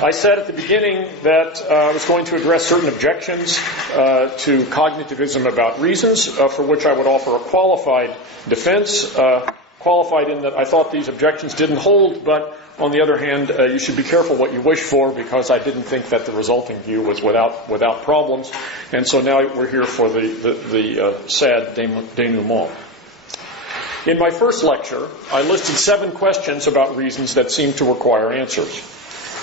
I said at the beginning that I was going to address certain objections to cognitivism about reasons, for which I would offer a qualified defense. Qualified in that I thought these objections didn't hold, but on the other hand, you should be careful what you wish for, because I didn't think that the resulting view was without problems. And so now we're here for the sad denouement. In my first lecture, I listed 7 questions about reasons that seem to require answers.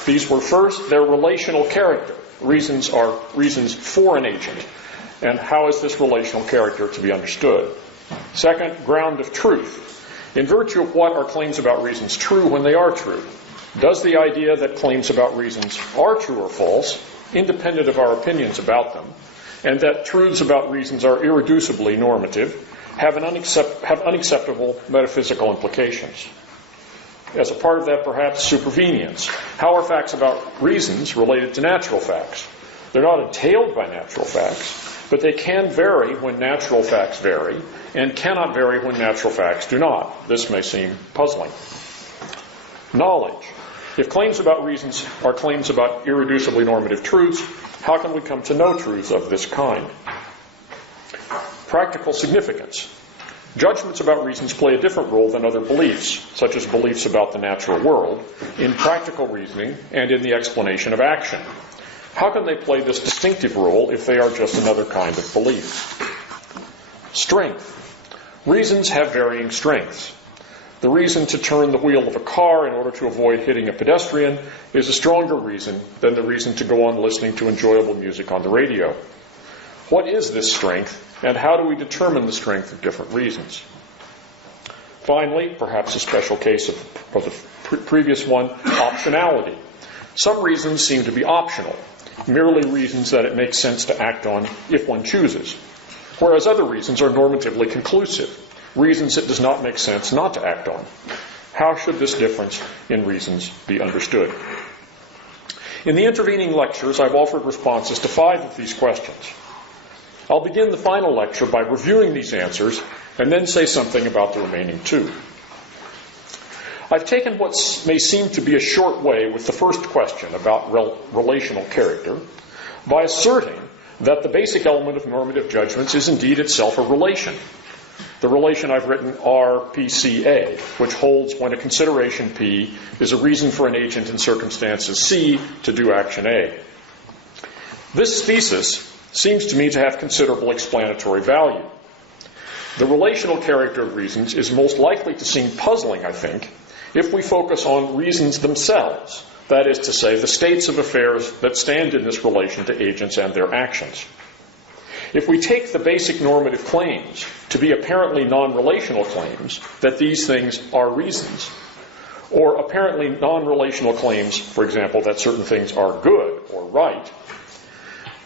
These were, first, their relational character. Reasons are reasons for an agent. And how is this relational character to be understood? Second, ground of truth. In virtue of what are claims about reasons true when they are true? Does the idea that claims about reasons are true or false, independent of our opinions about them, and that truths about reasons are irreducibly normative, have unacceptable metaphysical implications? As a part of that, perhaps, supervenience. How are facts about reasons related to natural facts? They're not entailed by natural facts, but they can vary when natural facts vary, and cannot vary when natural facts do not. This may seem puzzling. Knowledge. If claims about reasons are claims about irreducibly normative truths, how can we come to know truths of this kind? Practical significance. Judgments about reasons play a different role than other beliefs, such as beliefs about the natural world, in practical reasoning and in the explanation of action. How can they play this distinctive role if they are just another kind of belief? Strength. Reasons have varying strengths. The reason to turn the wheel of a car in order to avoid hitting a pedestrian is a stronger reason than the reason to go on listening to enjoyable music on the radio. What is this strength, and how do we determine the strength of different reasons? Finally, perhaps a special case of the previous one, optionality. Some reasons seem to be optional, merely reasons that it makes sense to act on if one chooses, whereas other reasons are normatively conclusive, reasons it does not make sense not to act on. How should this difference in reasons be understood? In the intervening lectures, I've offered responses to 5 of these questions. I'll begin the final lecture by reviewing these answers and then say something about the remaining 2. I've taken what may seem to be a short way with the first question about relational character by asserting that the basic element of normative judgments is indeed itself a relation. The relation I've written RPCA, which holds when a consideration P is a reason for an agent in circumstances C to do action A. This thesis seems to me to have considerable explanatory value. The relational character of reasons is most likely to seem puzzling, I think, if we focus on reasons themselves, that is to say, the states of affairs that stand in this relation to agents and their actions. If we take the basic normative claims to be apparently non-relational claims, that these things are reasons, or apparently non-relational claims, for example, that certain things are good or right,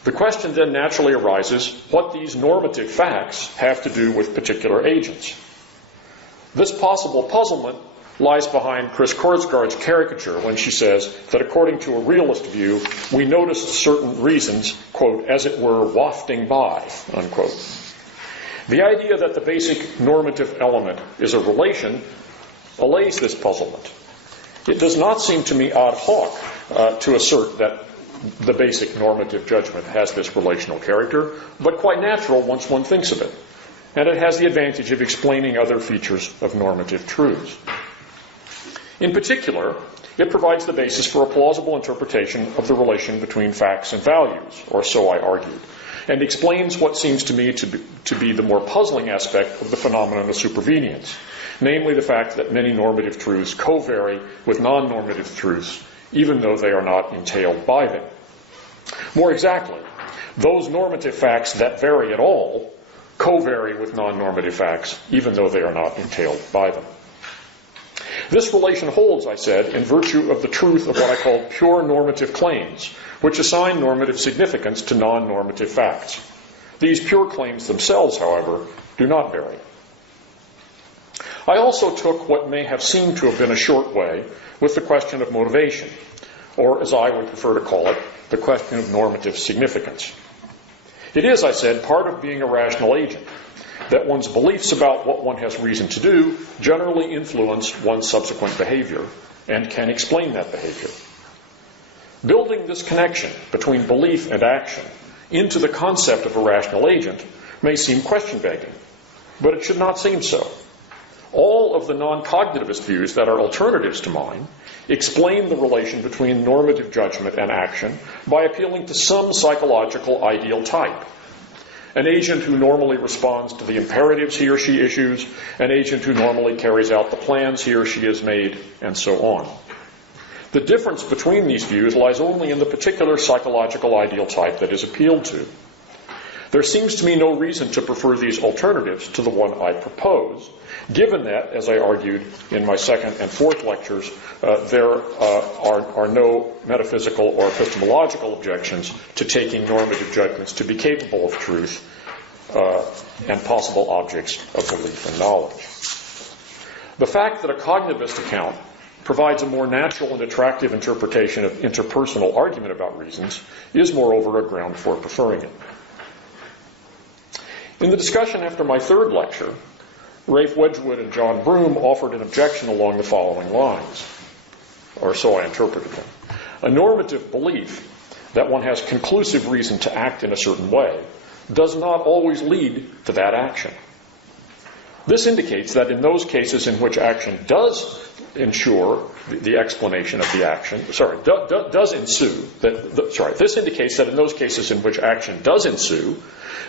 the question then naturally arises what these normative facts have to do with particular agents. This possible puzzlement lies behind Chris Korsgaard's caricature when she says that according to a realist view, we noticed certain reasons, quote, as it were, wafting by, unquote. The idea that the basic normative element is a relation allays this puzzlement. It does not seem to me ad hoc to assert that the basic normative judgment has this relational character, but quite natural once one thinks of it. And it has the advantage of explaining other features of normative truths. In particular, it provides the basis for a plausible interpretation of the relation between facts and values, or so I argued, and explains what seems to me to be the more puzzling aspect of the phenomenon of supervenience, namely the fact that many normative truths co-vary with non-normative truths, even though they are not entailed by them. More exactly, those normative facts that vary at all co-vary with non-normative facts, even though they are not entailed by them. This relation holds, I said, in virtue of the truth of what I call pure normative claims, which assign normative significance to non-normative facts. These pure claims themselves, however, do not vary. I also took what may have seemed to have been a short way with the question of motivation, or as I would prefer to call it, the question of normative significance. It is, I said, part of being a rational agent, that one's beliefs about what one has reason to do generally influence one's subsequent behavior and can explain that behavior. Building this connection between belief and action into the concept of a rational agent may seem question-begging, but it should not seem so. All of the non-cognitivist views that are alternatives to mine explain the relation between normative judgment and action by appealing to some psychological ideal type. An agent who normally responds to the imperatives he or she issues, an agent who normally carries out the plans he or she has made, and so on. The difference between these views lies only in the particular psychological ideal type that is appealed to. There seems to me no reason to prefer these alternatives to the one I propose, given that, as I argued in my second and fourth lectures, there are no metaphysical or epistemological objections to taking normative judgments to be capable of truth and possible objects of belief and knowledge. The fact that a cognitivist account provides a more natural and attractive interpretation of interpersonal argument about reasons is, moreover, a ground for preferring it. In the discussion after my third lecture, Rafe Wedgwood and John Broome offered an objection along the following lines, or so I interpreted them. A normative belief that one has conclusive reason to act in a certain way does not always lead to that action. This indicates that in those cases in which action does ensure the explanation of the action, does ensue, this indicates that in those cases in which action does ensue,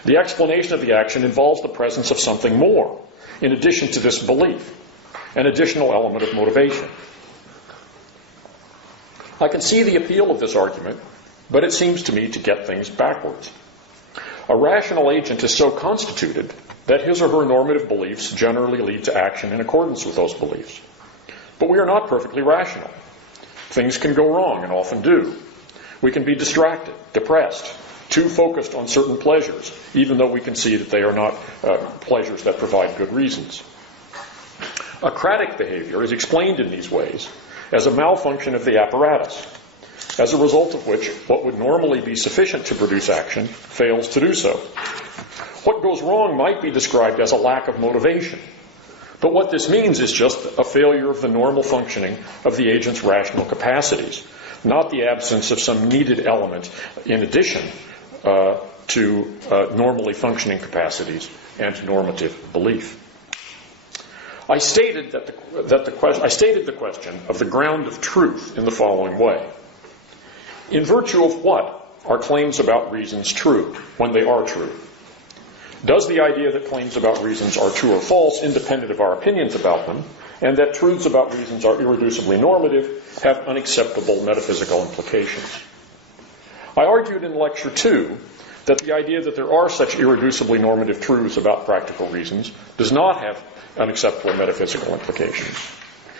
the explanation of the action involves the presence of something more, in addition to this belief, an additional element of motivation. I can see the appeal of this argument, but it seems to me to get things backwards. A rational agent is so constituted that his or her normative beliefs generally lead to action in accordance with those beliefs. But we are not perfectly rational. Things can go wrong, and often do. We can be distracted, depressed, too focused on certain pleasures, even though we can see that they are not pleasures that provide good reasons. Acratic behavior is explained in these ways as a malfunction of the apparatus, as a result of which what would normally be sufficient to produce action fails to do so. What goes wrong might be described as a lack of motivation, but what this means is just a failure of the normal functioning of the agent's rational capacities, not the absence of some needed element in addition to normally functioning capacities and normative belief. I stated the question of the ground of truth in the following way. In virtue of what are claims about reasons true when they are true? Does the idea that claims about reasons are true or false, independent of our opinions about them, and that truths about reasons are irreducibly normative, have unacceptable metaphysical implications? I argued in Lecture 2 that the idea that there are such irreducibly normative truths about practical reasons does not have unacceptable metaphysical implications.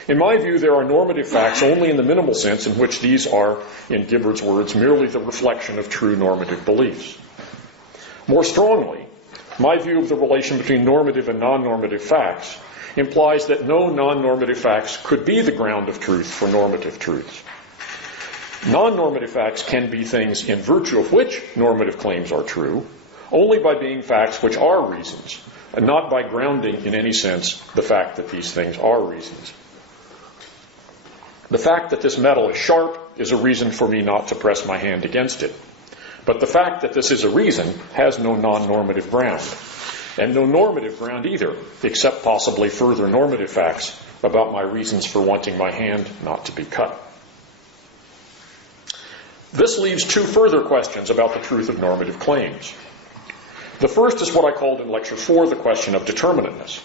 In my view, there are normative facts only in the minimal sense in which these are, in Gibbard's words, merely the reflection of true normative beliefs. More strongly, my view of the relation between normative and non-normative facts implies that no non-normative facts could be the ground of truth for normative truths. Non-normative facts can be things in virtue of which normative claims are true, only by being facts which are reasons, and not by grounding in any sense the fact that these things are reasons. The fact that this metal is sharp is a reason for me not to press my hand against it. But the fact that this is a reason has no non-normative ground, and no normative ground either, except possibly further normative facts about my reasons for wanting my hand not to be cut. This leaves two further questions about the truth of normative claims. The first is what I called in Lecture 4 the question of determinateness.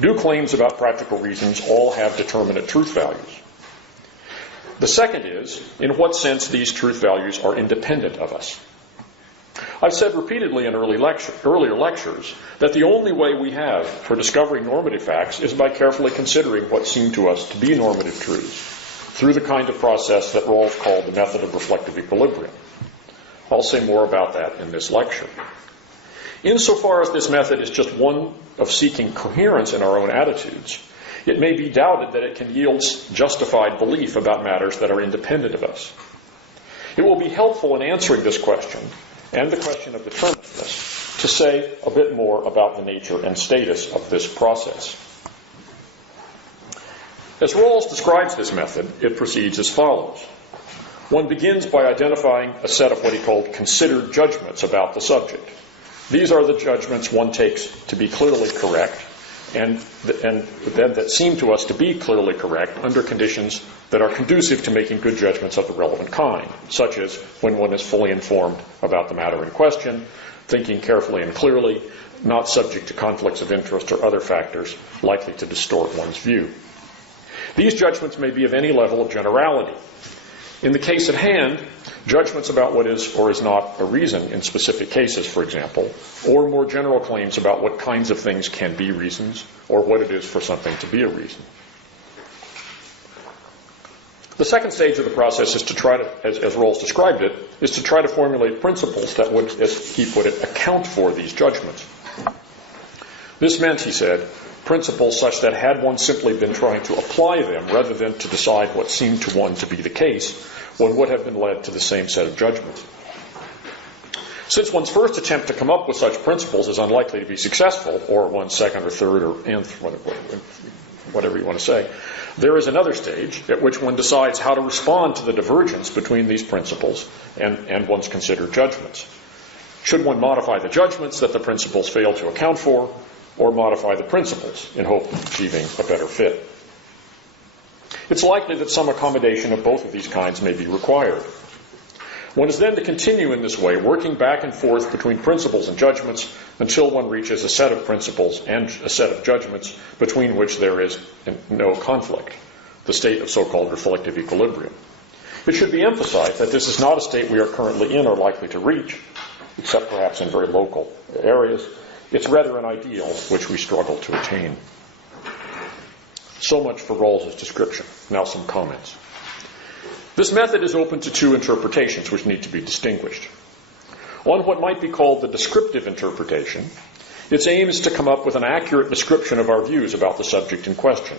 Do claims about practical reasons all have determinate truth values? The second is, in what sense these truth values are independent of us. I've said repeatedly in earlier lectures that the only way we have for discovering normative facts is by carefully considering what seem to us to be normative truths, through the kind of process that Rawls called the method of reflective equilibrium. I'll say more about that in this lecture. Insofar as this method is just one of seeking coherence in our own attitudes, it may be doubted that it can yield justified belief about matters that are independent of us. It will be helpful in answering this question, and the question of determinateness, to say a bit more about the nature and status of this process. As Rawls describes this method, it proceeds as follows. One begins by identifying a set of what he called considered judgments about the subject. These are the judgments one takes to be clearly correct, and then that seem to us to be clearly correct under conditions that are conducive to making good judgments of the relevant kind, such as when one is fully informed about the matter in question, thinking carefully and clearly, not subject to conflicts of interest or other factors likely to distort one's view. These judgments may be of any level of generality. In the case at hand, judgments about what is or is not a reason in specific cases, for example, or more general claims about what kinds of things can be reasons or what it is for something to be a reason. The second stage of the process is to try to, as Rawls described it, is to try to formulate principles that would, as he put it, account for these judgments. This meant, he said, principles such that had one simply been trying to apply them rather than to decide what seemed to one to be the case, one would have been led to the same set of judgments. Since one's first attempt to come up with such principles is unlikely to be successful, or one's second or third or nth, whatever you want to say, there is another stage at which one decides how to respond to the divergence between these principles and one's considered judgments. Should one modify the judgments that the principles fail to account for, or modify the principles in hope of achieving a better fit? It's likely that some accommodation of both of these kinds may be required. One is then to continue in this way, working back and forth between principles and judgments until one reaches a set of principles and a set of judgments between which there is no conflict, the state of so-called reflective equilibrium. It should be emphasized that this is not a state we are currently in or likely to reach, except perhaps in very local areas. It's rather an ideal which we struggle to attain. So much for Rawls's description. Now some comments. This method is open to two interpretations which need to be distinguished. On what might be called the descriptive interpretation, its aim is to come up with an accurate description of our views about the subject in question.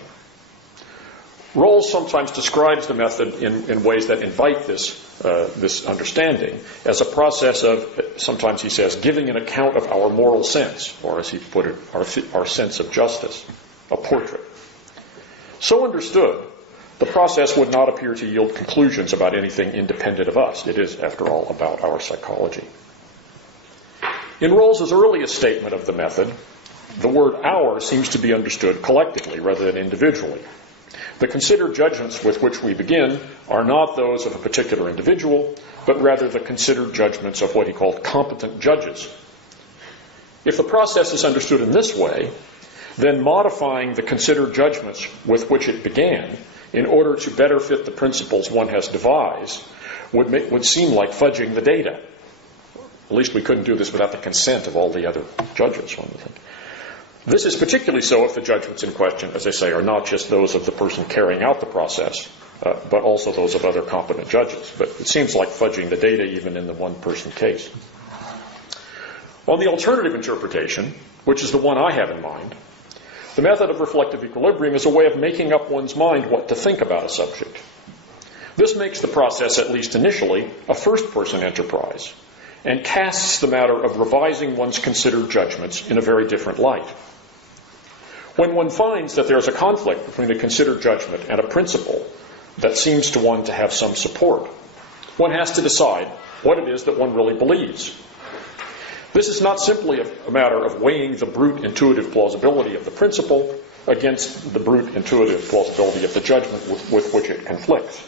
Rawls sometimes describes the method in ways that invite this understanding as a process of, sometimes he says, giving an account of our moral sense, or as he put it, our sense of justice, a portrait. So understood, the process would not appear to yield conclusions about anything independent of us. It is, after all, about our psychology. In Rawls's earliest statement of the method, the word our seems to be understood collectively rather than individually. The considered judgments with which we begin are not those of a particular individual, but rather the considered judgments of what he called competent judges. If the process is understood in this way, then modifying the considered judgments with which it began in order to better fit the principles one has devised would seem like fudging the data. At least we couldn't do this without the consent of all the other judges, one would think. This is particularly so if the judgments in question, as I say, are not just those of the person carrying out the process, but also those of other competent judges. But it seems like fudging the data even in the one-person case. On the alternative interpretation, which is the one I have in mind, the method of reflective equilibrium is a way of making up one's mind what to think about a subject. This makes the process, at least initially, a first-person enterprise, and casts the matter of revising one's considered judgments in a very different light. When one finds that there is a conflict between a considered judgment and a principle that seems to one to have some support, one has to decide what it is that one really believes. This is not simply a matter of weighing the brute intuitive plausibility of the principle against the brute intuitive plausibility of the judgment with which it conflicts.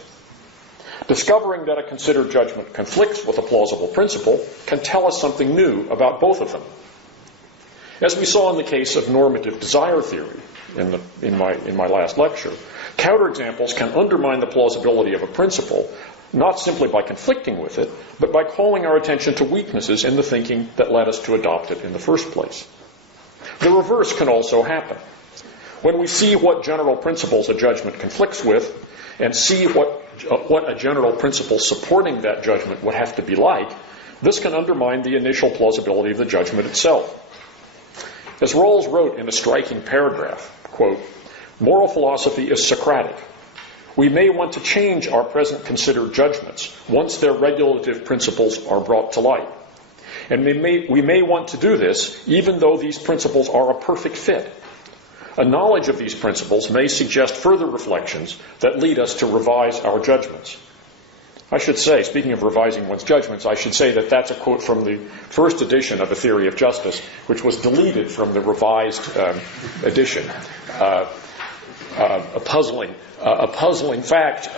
Discovering that a considered judgment conflicts with a plausible principle can tell us something new about both of them. As we saw in the case of normative desire theory in my last lecture, counterexamples can undermine the plausibility of a principle not simply by conflicting with it, but by calling our attention to weaknesses in the thinking that led us to adopt it in the first place. The reverse can also happen. When we see what general principles a judgment conflicts with, and see what a general principle supporting that judgment would have to be like, this can undermine the initial plausibility of the judgment itself. As Rawls wrote in a striking paragraph, quote, "Moral philosophy is Socratic. We may want to change our present considered judgments once their regulative principles are brought to light. And we may want to do this even though these principles are a perfect fit. A knowledge of these principles may suggest further reflections that lead us to revise our judgments. I should say, speaking of revising one's judgments, I should say that that's a quote from the first edition of A Theory of Justice, which was deleted from the revised edition. A puzzling fact.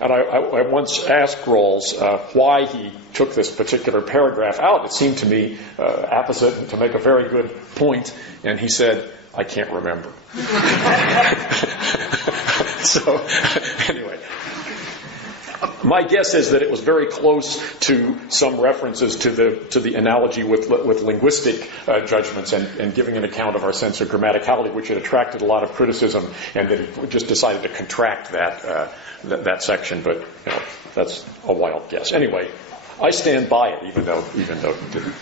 And I once asked Rawls why he took this particular paragraph out. It seemed to me apposite to make a very good point, and he said, "I can't remember." So, anyway. My guess is that it was very close to some references to the analogy with linguistic judgments and giving an account of our sense of grammaticality, which had attracted a lot of criticism, and that he just decided to contract that section. But that's a wild guess. Anyway, I stand by it, even though it didn't.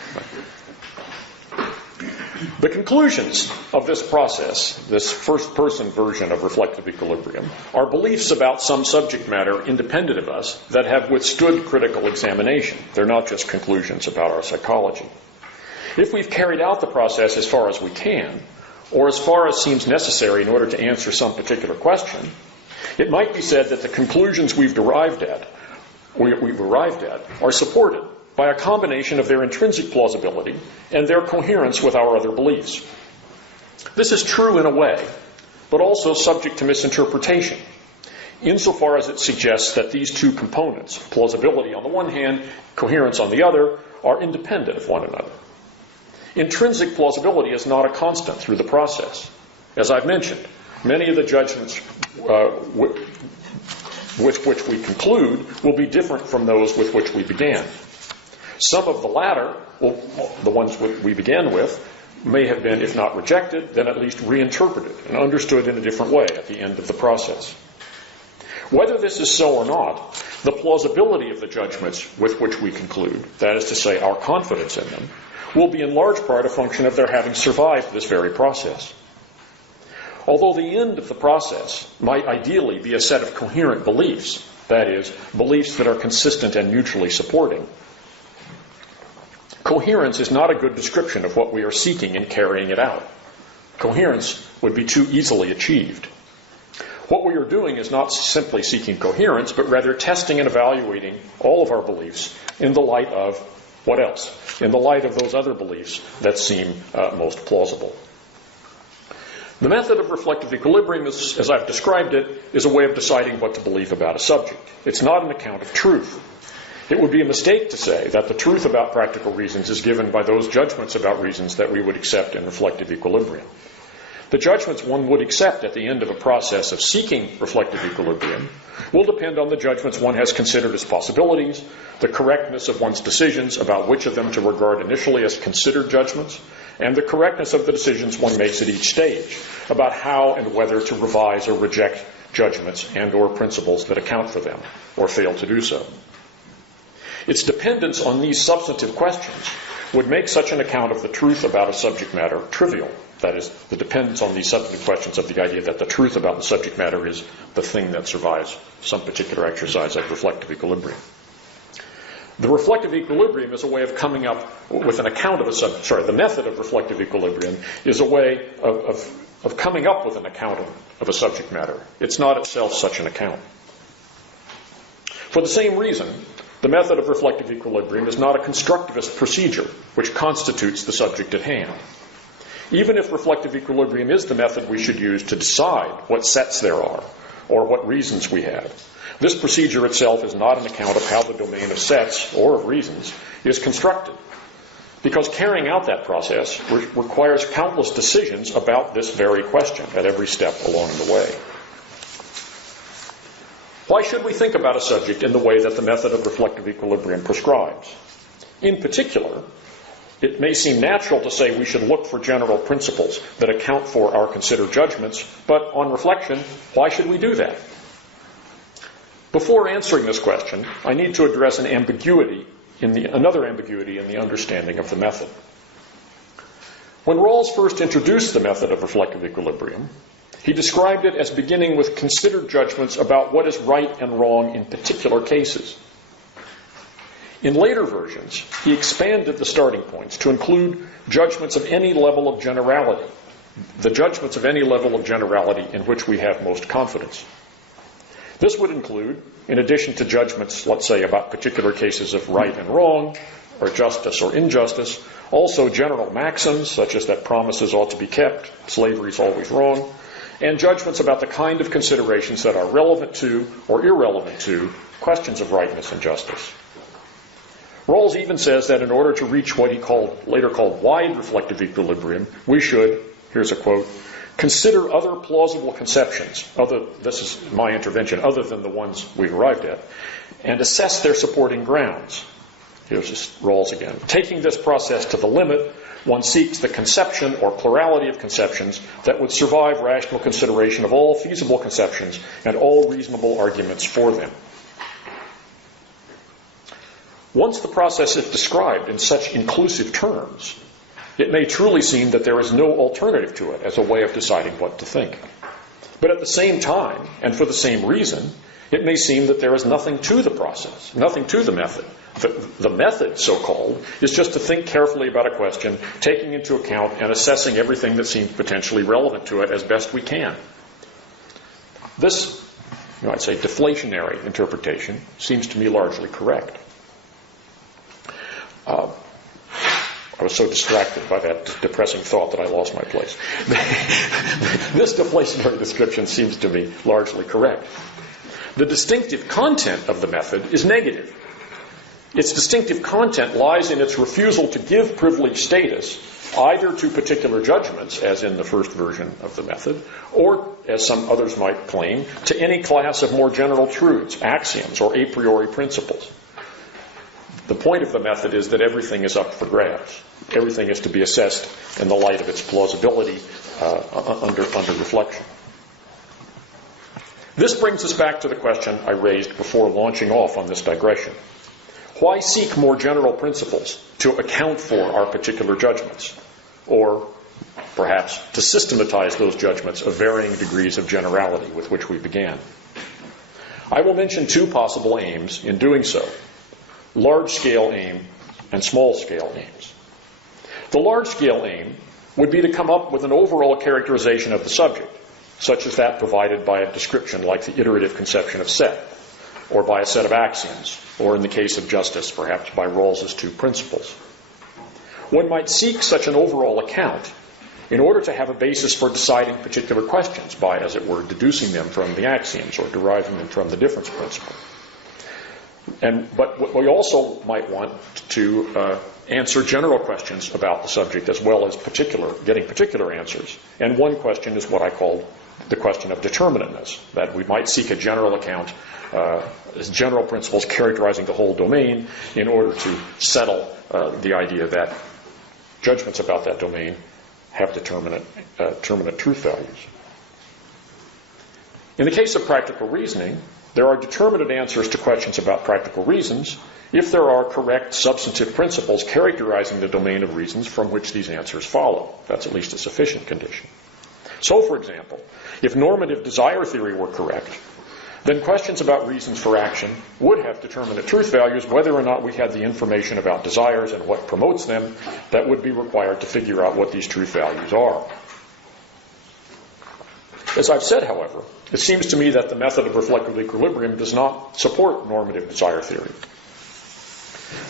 The conclusions of this process, this first-person version of reflective equilibrium, are beliefs about some subject matter independent of us that have withstood critical examination. They're not just conclusions about our psychology. If we've carried out the process as far as we can, or as far as seems necessary in order to answer some particular question, it might be said that the conclusions we've arrived at are supported by a combination of their intrinsic plausibility and their coherence with our other beliefs. This is true in a way, but also subject to misinterpretation, insofar as it suggests that these two components, plausibility on the one hand, coherence on the other, are independent of one another. Intrinsic plausibility is not a constant through the process. As I've mentioned, many of the judgments with which we conclude will be different from those with which we began. Some of the latter, the ones we began with, may have been, if not rejected, then at least reinterpreted and understood in a different way at the end of the process. Whether this is so or not, the plausibility of the judgments with which we conclude, that is to say, our confidence in them, will be in large part a function of their having survived this very process. Although the end of the process might ideally be a set of coherent beliefs, that is, beliefs that are consistent and mutually supporting, coherence is not a good description of what we are seeking in carrying it out. Coherence would be too easily achieved. What we are doing is not simply seeking coherence, but rather testing and evaluating all of our beliefs in the light of what else? In the light of those other beliefs that seem most plausible. The method of reflective equilibrium, as I've described it, is a way of deciding what to believe about a subject. It's not an account of truth. It would be a mistake to say that the truth about practical reasons is given by those judgments about reasons that we would accept in reflective equilibrium. The judgments one would accept at the end of a process of seeking reflective equilibrium will depend on the judgments one has considered as possibilities, the correctness of one's decisions about which of them to regard initially as considered judgments, and the correctness of the decisions one makes at each stage about how and whether to revise or reject judgments and or principles that account for them or fail to do so. Its dependence on these substantive questions would make such an account of the truth about a subject matter trivial. That is, the dependence on these substantive questions of the idea that the truth about the subject matter is the thing that survives some particular exercise of reflective equilibrium. The reflective equilibrium is a way of coming up with an account of a subject. The method of reflective equilibrium is a way of coming up with an account of a subject matter. It's not itself such an account. For the same reason, the method of reflective equilibrium is not a constructivist procedure which constitutes the subject at hand. Even if reflective equilibrium is the method we should use to decide what sets there are or what reasons we have, this procedure itself is not an account of how the domain of sets or of reasons is constructed, because carrying out that process requires countless decisions about this very question at every step along the way. Why should we think about a subject in the way that the method of reflective equilibrium prescribes? In particular, it may seem natural to say we should look for general principles that account for our considered judgments, but on reflection, why should we do that? Before answering this question, I need to address another ambiguity in the understanding of the method. When Rawls first introduced the method of reflective equilibrium, he described it as beginning with considered judgments about what is right and wrong in particular cases. In later versions, he expanded the starting points to include judgments of any level of generality, the judgments of any level of generality in which we have most confidence. This would include, in addition to judgments, let's say, about particular cases of right and wrong, or justice or injustice, also general maxims, such as that promises ought to be kept, slavery is always wrong, and judgments about the kind of considerations that are relevant to or irrelevant to questions of rightness and justice. Rawls even says that in order to reach what he later called wide reflective equilibrium, we should, here's a quote, consider other plausible conceptions, this is my intervention, other than the ones we've arrived at, and assess their supporting grounds. Here's Rawls again. Taking this process to the limit, one seeks the conception or plurality of conceptions that would survive rational consideration of all feasible conceptions and all reasonable arguments for them. Once the process is described in such inclusive terms, it may truly seem that there is no alternative to it as a way of deciding what to think. But at the same time, and for the same reason, it may seem that there is nothing to the process, nothing to the method. The method, so-called, is just to think carefully about a question, taking into account and assessing everything that seems potentially relevant to it as best we can. This, I'd say, deflationary interpretation seems to me largely correct. I was so distracted by that depressing thought that I lost my place. This deflationary description seems to me largely correct. The distinctive content of the method is negative. Its distinctive content lies in its refusal to give privileged status either to particular judgments, as in the first version of the method, or, as some others might claim, to any class of more general truths, axioms, or a priori principles. The point of the method is that everything is up for grabs. Everything is to be assessed in the light of its plausibility under reflection. This brings us back to the question I raised before launching off on this digression. Why seek more general principles to account for our particular judgments? Or, perhaps, to systematize those judgments of varying degrees of generality with which we began? I will mention two possible aims in doing so. Large-scale aim and small-scale aims. The large-scale aim would be to come up with an overall characterization of the subject, such as that provided by a description like the iterative conception of set, or by a set of axioms, or in the case of justice, perhaps by Rawls's two principles. One might seek such an overall account in order to have a basis for deciding particular questions by, as it were, deducing them from the axioms or deriving them from the difference principle. But we also might want to answer general questions about the subject as well as getting particular answers. And one question is what I call the question of determinateness, that we might seek a general account as general principles characterizing the whole domain in order to settle the idea that judgments about that domain have determinate truth values. In the case of practical reasoning, there are determinate answers to questions about practical reasons if there are correct substantive principles characterizing the domain of reasons from which these answers follow. That's at least a sufficient condition. So, for example, if normative desire theory were correct, then questions about reasons for action would have determinate truth values whether or not we had the information about desires and what promotes them that would be required to figure out what these truth values are. As I've said, however, it seems to me that the method of reflective equilibrium does not support normative desire theory.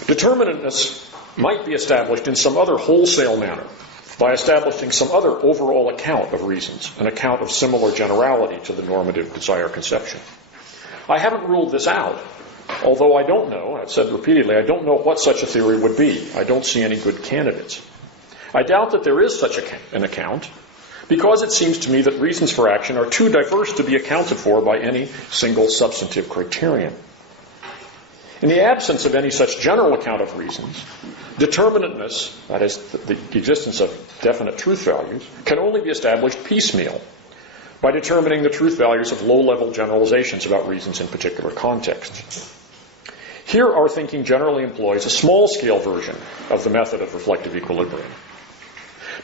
Determinateness might be established in some other wholesale manner by establishing some other overall account of reasons, an account of similar generality to the normative desire conception. I haven't ruled this out, although I don't know, I've said repeatedly, I don't know what such a theory would be. I don't see any good candidates. I doubt that there is such an account, because it seems to me that reasons for action are too diverse to be accounted for by any single substantive criterion. In the absence of any such general account of reasons, determinateness, that is, the existence of definite truth values, can only be established piecemeal by determining the truth values of low-level generalizations about reasons in particular contexts. Here, our thinking generally employs a small-scale version of the method of reflective equilibrium.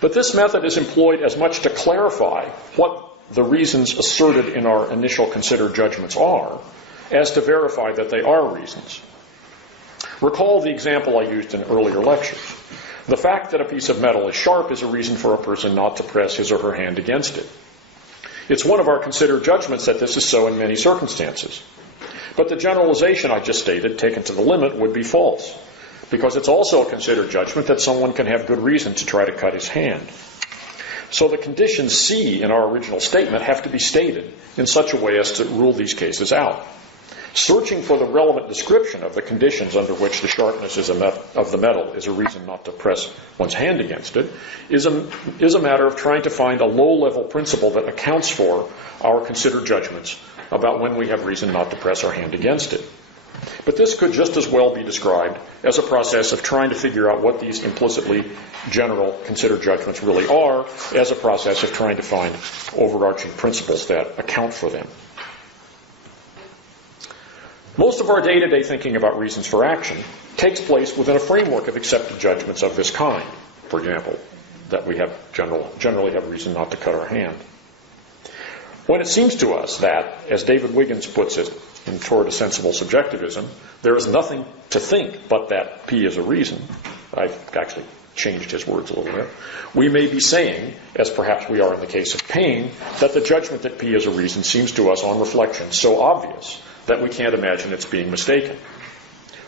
But this method is employed as much to clarify what the reasons asserted in our initial considered judgments are, as to verify that they are reasons. Recall the example I used in earlier lectures. The fact that a piece of metal is sharp is a reason for a person not to press his or her hand against it. It's one of our considered judgments that this is so in many circumstances. But the generalization I just stated, taken to the limit, would be false, because it's also a considered judgment that someone can have good reason to try to cut his hand. So the conditions C in our original statement have to be stated in such a way as to rule these cases out. Searching for the relevant description of the conditions under which the sharpness of the metal is a reason not to press one's hand against it is a matter of trying to find a low-level principle that accounts for our considered judgments about when we have reason not to press our hand against it. But this could just as well be described as a process of trying to figure out what these implicitly general considered judgments really are, as a process of trying to find overarching principles that account for them. Most of our day-to-day thinking about reasons for action takes place within a framework of accepted judgments of this kind. For example, that we have generally have reason not to cut our hand. When it seems to us that, as David Wiggins puts it in Toward a Sensible Subjectivism, there is nothing to think but that P is a reason, I've actually changed his words a little bit, we may be saying, as perhaps we are in the case of pain, that the judgment that P is a reason seems to us on reflection so obvious that we can't imagine it's being mistaken.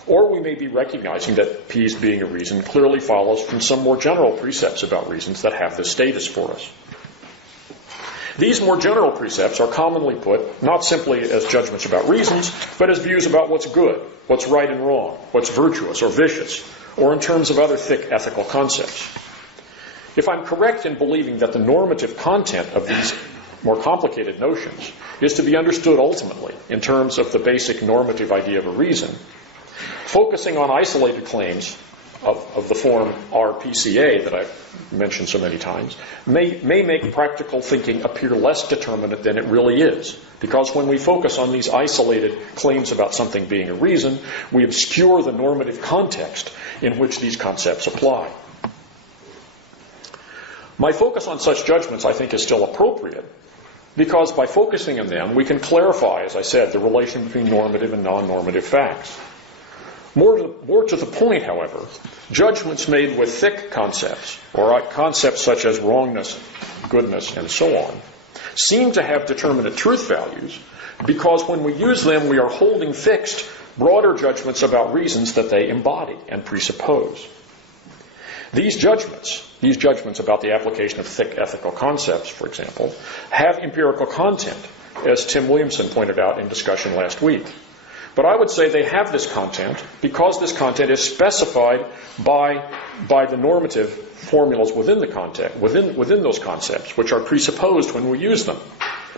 Or we may be recognizing that P's being a reason clearly follows from some more general precepts about reasons that have this status for us. These more general precepts are commonly put not simply as judgments about reasons, but as views about what's good, what's right and wrong, what's virtuous or vicious, or in terms of other thick ethical concepts. If I'm correct in believing that the normative content of these more complicated notions is to be understood ultimately in terms of the basic normative idea of a reason, focusing on isolated claims of the form RPCA that I've mentioned so many times may make practical thinking appear less determinate than it really is, because when we focus on these isolated claims about something being a reason, we obscure the normative context in which these concepts apply. My focus on such judgments, I think, is still appropriate, because by focusing on them, we can clarify, as I said, the relation between normative and non-normative facts. More to the point, however, judgments made with thick concepts, or concepts such as wrongness, goodness, and so on, seem to have determinate truth values, because when we use them, we are holding fixed broader judgments about reasons that they embody and presuppose. These judgments about the application of thick ethical concepts, for example, have empirical content, as Tim Williamson pointed out in discussion last week. But I would say they have this content because this content is specified by the normative formulas within the content, within those concepts, which are presupposed when we use them,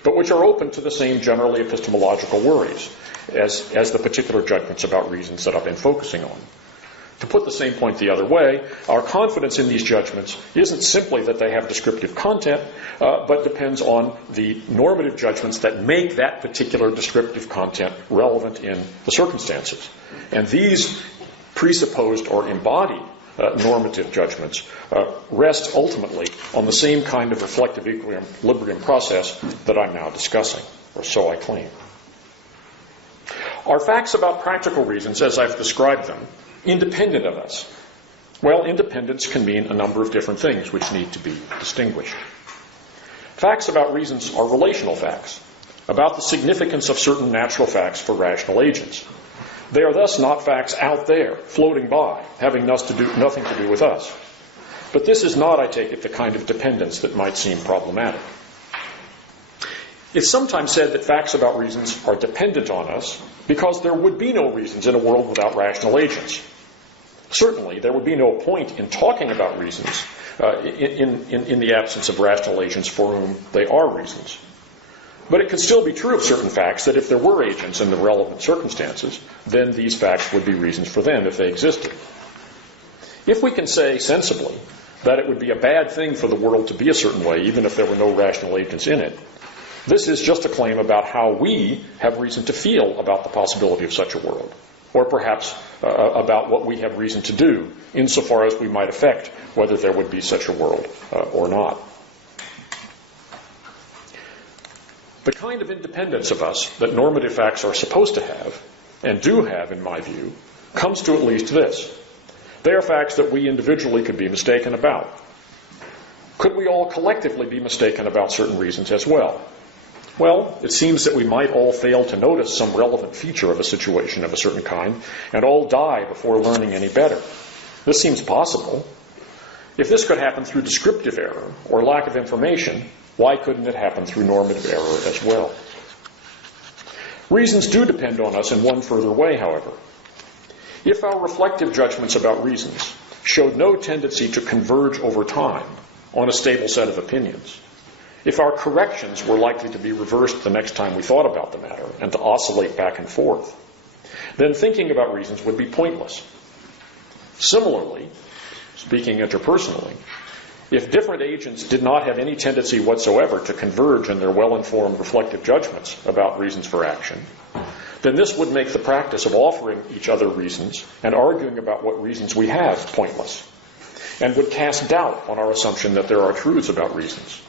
but which are open to the same generally epistemological worries as the particular judgments about reasons that I've been focusing on. To put the same point the other way, our confidence in these judgments isn't simply that they have descriptive content, but depends on the normative judgments that make that particular descriptive content relevant in the circumstances. And these presupposed or embodied normative judgments rest ultimately on the same kind of reflective equilibrium process that I'm now discussing, or so I claim. Are facts about practical reasons, as I've described them, independent of us? Well, independence can mean a number of different things which need to be distinguished. Facts about reasons are relational facts, about the significance of certain natural facts for rational agents. They are thus not facts out there, floating by, having nothing to do with us. But this is not, I take it, the kind of dependence that might seem problematic. It's sometimes said that facts about reasons are dependent on us because there would be no reasons in a world without rational agents. Certainly, there would be no point in talking about reasons in the absence of rational agents for whom they are reasons. But it could still be true of certain facts that if there were agents in the relevant circumstances, then these facts would be reasons for them if they existed. If we can say sensibly that it would be a bad thing for the world to be a certain way, even if there were no rational agents in it, this is just a claim about how we have reason to feel about the possibility of such a world, or perhaps about what we have reason to do, insofar as we might affect whether there would be such a world or not. The kind of independence of us that normative facts are supposed to have, and do have in my view, comes to at least this. They are facts that we individually could be mistaken about. Could we all collectively be mistaken about certain reasons as well? Well, it seems that we might all fail to notice some relevant feature of a situation of a certain kind and all die before learning any better. This seems possible. If this could happen through descriptive error or lack of information, why couldn't it happen through normative error as well? Reasons do depend on us in one further way, however. If our reflective judgments about reasons showed no tendency to converge over time on a stable set of opinions, if our corrections were likely to be reversed the next time we thought about the matter and to oscillate back and forth, then thinking about reasons would be pointless. Similarly, speaking interpersonally, if different agents did not have any tendency whatsoever to converge in their well-informed reflective judgments about reasons for action, then this would make the practice of offering each other reasons and arguing about what reasons we have pointless, and would cast doubt on our assumption that there are truths about reasons.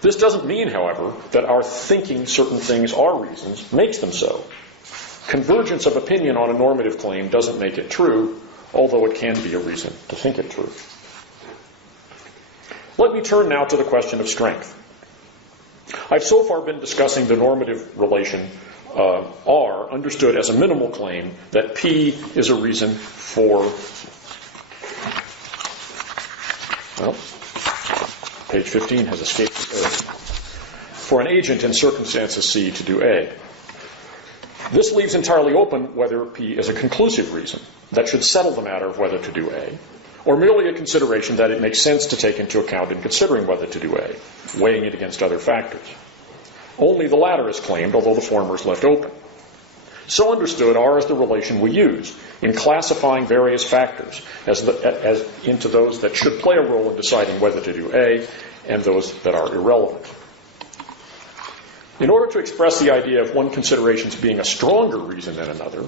This doesn't mean, however, that our thinking certain things are reasons makes them so. Convergence of opinion on a normative claim doesn't make it true, although it can be a reason to think it true. Let me turn now to the question of strength. I've so far been discussing the normative relation R understood as a minimal claim that P is a reason for, well, page 15 has escaped for an agent in circumstances C to do A. This leaves entirely open whether P is a conclusive reason that should settle the matter of whether to do A, or merely a consideration that it makes sense to take into account in considering whether to do A, weighing it against other factors. Only the latter is claimed, although the former is left open. So understood, R is the relation we use in classifying various factors as into those that should play a role in deciding whether to do A and those that are irrelevant. In order to express the idea of one consideration being a stronger reason than another,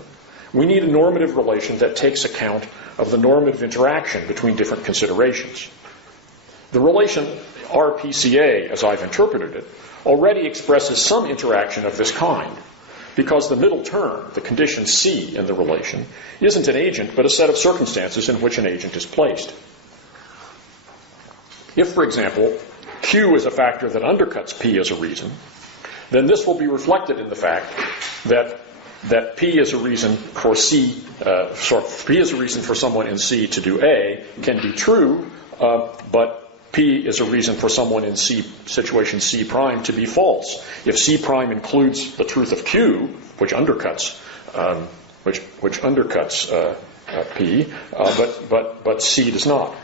we need a normative relation that takes account of the normative interaction between different considerations. The relation RPCA, as I've interpreted it, already expresses some interaction of this kind, because the middle term, the condition C in the relation, isn't an agent but a set of circumstances in which an agent is placed. If, for example, Q is a factor that undercuts P as a reason, then this will be reflected in the fact that P is a reason for P is a reason for someone in C to do A can be true, but P is a reason for someone in situation C prime to be false. If C prime includes the truth of Q, which undercuts P, but C does not.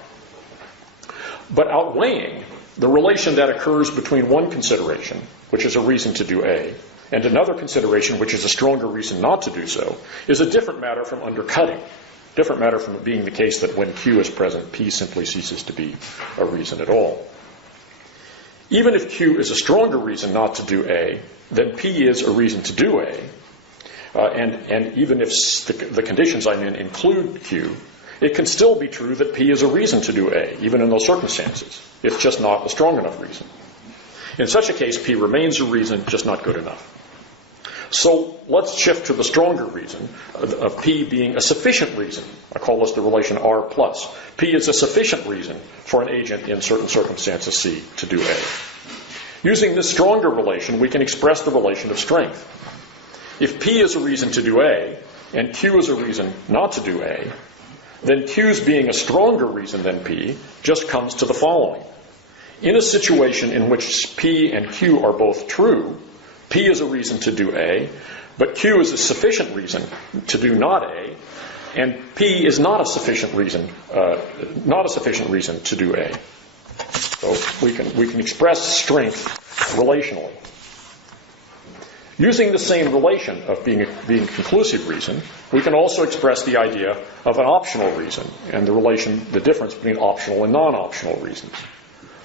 But outweighing the relation that occurs between one consideration, which is a reason to do A, and another consideration, which is a stronger reason not to do so, is a different matter from undercutting. Different matter from it being the case that when Q is present, P simply ceases to be a reason at all. Even if Q is a stronger reason not to do A, then P is a reason to do A, and even if the conditions I'm in include Q, it can still be true that P is a reason to do A, even in those circumstances. It's just not a strong enough reason. In such a case, P remains a reason, just not good enough. So let's shift to the stronger reason of P being a sufficient reason. I call this the relation R plus. P is a sufficient reason for an agent in certain circumstances C to do A. Using this stronger relation, we can express the relation of strength. If P is a reason to do A, and Q is a reason not to do A, then Q's being a stronger reason than P just comes to the following. In a situation in which P and Q are both true, P is a reason to do A, but Q is a sufficient reason to do not A, and P is not a sufficient reason to do A. So we can express strength relationally. Using the same relation of being a conclusive reason, we can also express the idea of an optional reason and the difference between optional and non-optional reasons.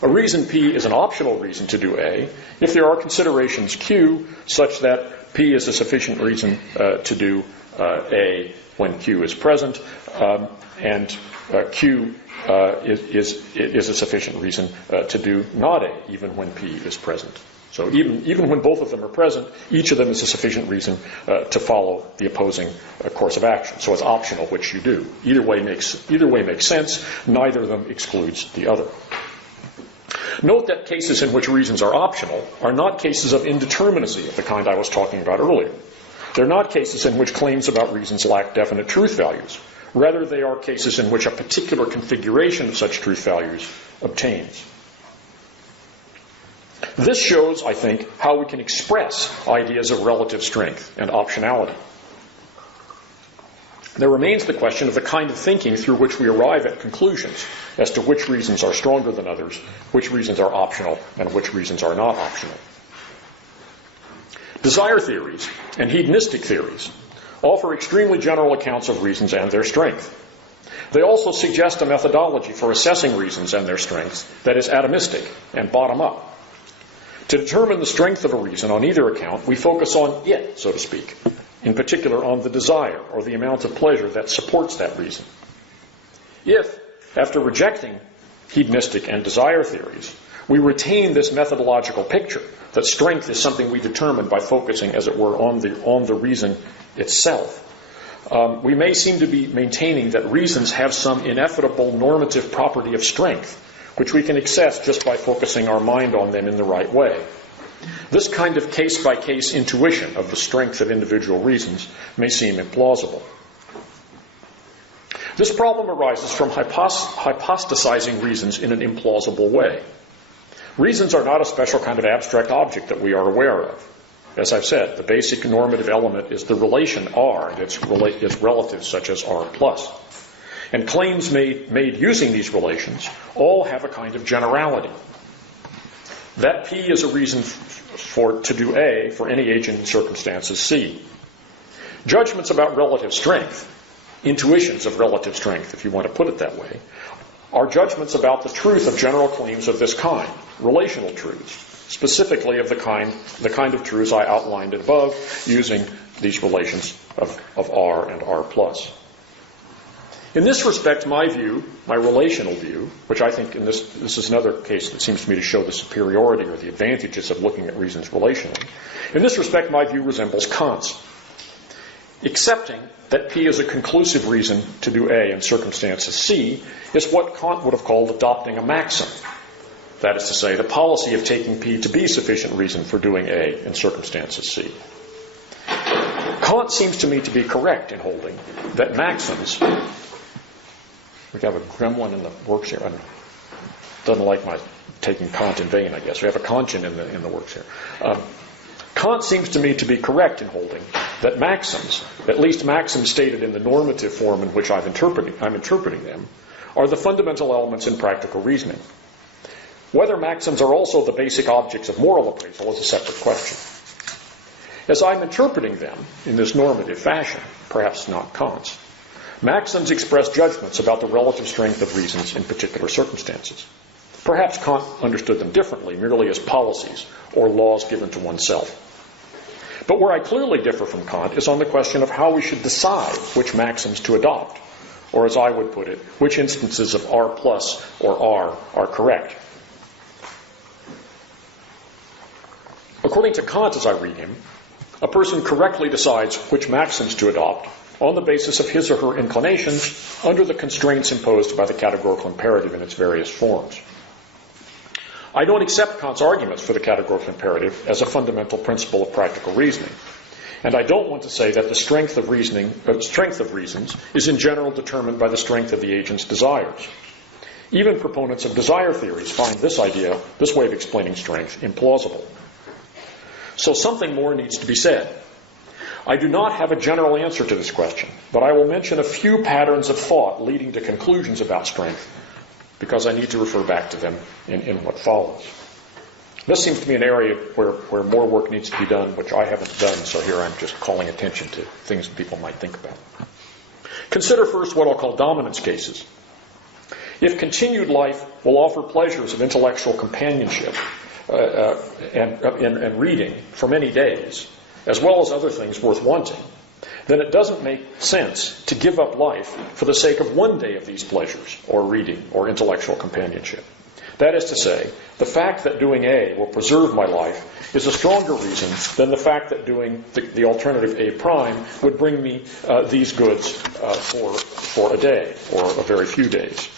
A reason P is an optional reason to do A if there are considerations Q such that P is a sufficient reason to do A when Q is present, and Q is a sufficient reason to do not A even when P is present. So even when both of them are present, each of them is a sufficient reason to follow the opposing course of action. So it's optional which you do. Either way makes sense. Neither of them excludes the other. Note that cases in which reasons are optional are not cases of indeterminacy of the kind I was talking about earlier. They're not cases in which claims about reasons lack definite truth values. Rather, they are cases in which a particular configuration of such truth values obtains. This shows, I think, how we can express ideas of relative strength and optionality. There remains the question of the kind of thinking through which we arrive at conclusions as to which reasons are stronger than others, which reasons are optional, and which reasons are not optional. Desire theories and hedonistic theories offer extremely general accounts of reasons and their strength. They also suggest a methodology for assessing reasons and their strengths that is atomistic and bottom-up. To determine the strength of a reason on either account, we focus on it, so to speak, in particular on the desire or the amount of pleasure that supports that reason. If, after rejecting hedonistic and desire theories, we retain this methodological picture that strength is something we determine by focusing, as it were, on the reason itself, we may seem to be maintaining that reasons have some ineffable normative property of strength, which we can access just by focusing our mind on them in the right way. This kind of case-by-case intuition of the strength of individual reasons may seem implausible. This problem arises from hypostasizing reasons in an implausible way. Reasons are not a special kind of abstract object that we are aware of. As I've said, the basic normative element is the relation R and its relatives such as R+. And claims made using these relations all have a kind of generality. That P is a reason to do A for any agent in circumstances C. Judgments about relative strength, intuitions of relative strength, if you want to put it that way, are judgments about the truth of general claims of this kind, relational truths, specifically of the kind of truths I outlined above using these relations of R and R+. In this respect, my view, my relational view, which I think this is another case that seems to me to show the superiority or the advantages of looking at reasons relationally. In this respect, my view resembles Kant's. Accepting that P is a conclusive reason to do A in circumstances C is what Kant would have called adopting a maxim. That is to say, the policy of taking P to be sufficient reason for doing A in circumstances C. Kant seems to me to be correct in holding that maxims... We have a gremlin in the works here. Doesn't like my taking Kant in vain, I guess. We have a Kantian in the works here. Kant seems to me to be correct in holding that maxims, at least maxims stated in the normative form in which I'm interpreting them, are the fundamental elements in practical reasoning. Whether maxims are also the basic objects of moral appraisal is a separate question. As I'm interpreting them in this normative fashion, perhaps not Kant's, maxims express judgments about the relative strength of reasons in particular circumstances. Perhaps Kant understood them differently, merely as policies or laws given to oneself. But where I clearly differ from Kant is on the question of how we should decide which maxims to adopt, or as I would put it, which instances of R+ or R are correct. According to Kant, as I read him, a person correctly decides which maxims to adopt on the basis of his or her inclinations under the constraints imposed by the categorical imperative in its various forms. I don't accept Kant's arguments for the categorical imperative as a fundamental principle of practical reasoning, and I don't want to say that the strength of reasons is in general determined by the strength of the agent's desires. Even proponents of desire theories find this way of explaining strength, implausible. So something more needs to be said. I do not have a general answer to this question, but I will mention a few patterns of thought leading to conclusions about strength, because I need to refer back to them in what follows. This seems to be an area where more work needs to be done, which I haven't done, so here I'm just calling attention to things people might think about. Consider first what I'll call dominance cases. If continued life will offer pleasures of intellectual companionship and reading for many days, as well as other things worth wanting, then it doesn't make sense to give up life for the sake of one day of these pleasures, or reading, or intellectual companionship. That is to say, the fact that doing A will preserve my life is a stronger reason than the fact that doing the alternative A prime would bring me these goods for a day, or a very few days.